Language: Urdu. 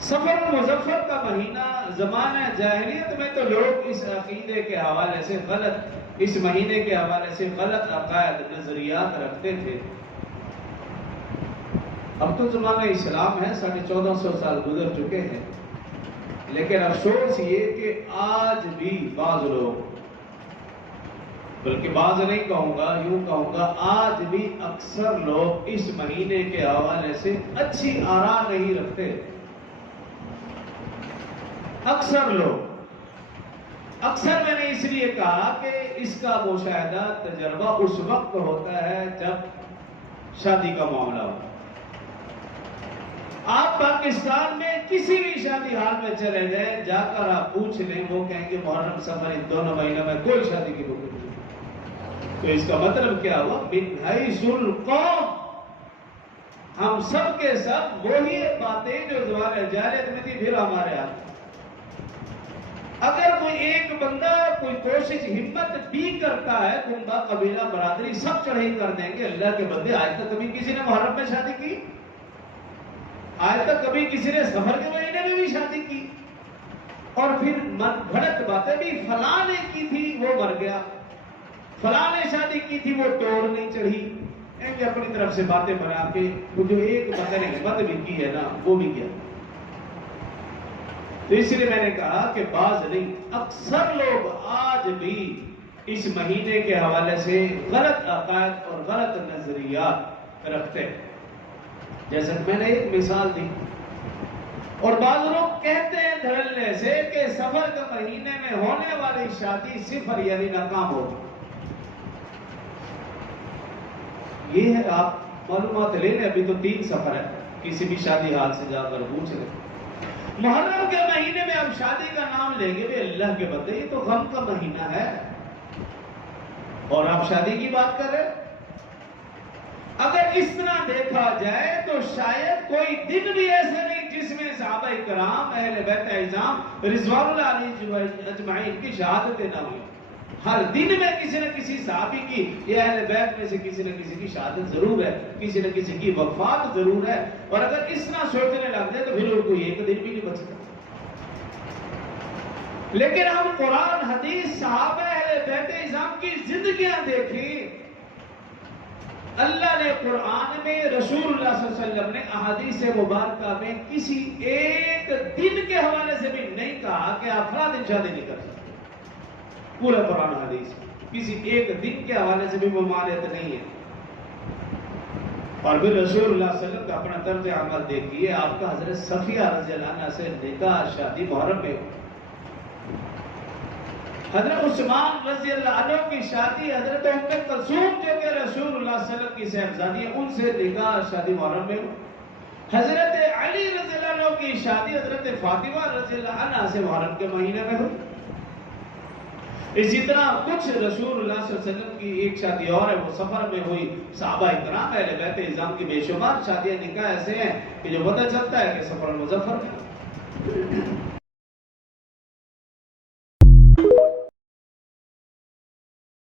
سفر مظفر کا مہینہ زمانہ جاہلیت میں تو لوگ اس عقیدے کے حوالے سے اس مہینے کے حوالے سے غلط عقائد نظریات رکھتے تھے۔ اب تو زمانہ اسلام ہے، 1450 سال گزر چکے ہیں، لیکن افسوس یہ کہ آج بھی بعض لوگ، بلکہ بعض نہیں کہوں گا، یوں کہوں گا آج بھی اکثر لوگ اس مہینے کے حوالے سے اچھی آراء نہیں رکھتے۔ اکثر میں نے اس لیے کہا کہ اس کا مشاہدہ تجربہ اس وقت ہوتا ہے جب شادی کا معاملہ ہو۔ آپ پاکستان میں کسی بھی شادی حال میں چلے جائیں، جا کر آپ پوچھ لیں، وہ کہیں گے محرم سفر ان دونوں مہینوں میں کوئی شادی کی بکنگ نہیں۔ تو اس کا مطلب کیا ہوا؟ من حیث القوم، ہم سب کے سب وہی باتیں جو زمانہ جاہلیت میں تھی پھر ہمارے ہاتھ۔ اگر کوئی ایک بندہ کوئی کوشش ہمت بھی کرتا ہے، کنبہ قبیلہ برادری سب چڑھائی کر دیں گے۔ اللہ کے بندے، آج تک کبھی کسی نے محرم میں شادی کی؟ آج تک کبھی کسی نے سفر کے مہینے میں بھی شادی کی؟ اور پھر من گھڑت باتیں بھی، فلاں نے کی تھی وہ مر گیا، فلاں نے شادی کی تھی وہ توڑ نہیں چڑھی، اپنی طرف سے باتیں بنا کے وہ جو ایک بندے نے ہمت بھی کی ہے نا وہ بھی کیا۔ تو اس لیے میں نے کہا کہ بعض نہیں، اکثر لوگ آج بھی اس مہینے کے حوالے سے غلط عقائد اور غلط نظریات رکھتے ہیں۔ جیسا کہ میں نے ایک مثال دی، اور بعض لوگ کہتے ہیں دھڑلے سے کہ سفر کے مہینے میں ہونے والی شادی صفر یعنی ناکام ہوگی۔ یہ ہے، آپ معلومات لے لیں، ابھی تو 3 سفر ہے، کسی بھی شادی حال سے جا کر پوچھ لیں۔ محرم کے مہینے میں اب شادی کا نام لیں گے، اللہ کے بندے یہ تو غم کا مہینہ ہے، اور آپ شادی کی بات کر رہے ہیں۔ اگر اس طرح دیکھا جائے تو شاید کوئی دن بھی ایسا نہیں جس میں صحابہ کرام، اہل بیت اعظام رضوان اللہ علیہم اجمعین کی شہادتیں نہ ہوئی۔ ہر دن میں کسی نہ کسی صحابی کی یا اہل بیت میں سے کسی نہ کسی کی شہادت ضرور ہے، کسی نہ کسی کی وفات ضرور ہے، اور اگر اس طرح سوچنے لگ جائے تو پھر کوئی ایک دن بھی نہیں بچتا۔ لیکن ہم قرآن، حدیث، صحابہ، اہل بیت اعظام کی زندگیاں دیکھیں۔ اللہ نے قرآن میں، رسول اللہ صلی اللہ علیہ وسلم نے احادیث مبارکہ میں کسی ایک دن کے حوالے سے بھی نہیں کہا کہ آپ فلاں دن شادی نہیں کر سکتے۔ پورا قرآن حدیث کسی ایک دن کے حوالے سے بھی ممانعت نہیں ہے۔ اور پھر رسول اللہ صلی اللہ علیہ وسلم کا اپنا طرز عمل دیکھیے، آپ کا حضرت صفیہ رضی اللہ عنہ سے نکاح شادی محرم میں، حضرت عثمان رضی اللہ عنہ کی شادی حضرت ام کلثوم جو کہ رسول اللہ صلی اللہ علیہ وسلم کی صاحبزادی ہے، ان سے نکاح شادی محرم میں، حضرت علی رضی اللہ عنہ کی شادی حضرت فاطمہ رضی اللہ عنہ سے محرم کے مہینے میں ہوئی۔ اسی طرح کچھ رسول اللہ صلی اللہ علیہ وسلم کی ایک شادی اور ہے، وہ سفر میں ہوئی۔ صحابہ کرام، اہل بیت اعظام کی بے شمار شادیاں، نکاح ایسے ہیں کہ جو پتہ چلتا ہے کہ سفر مظفر میں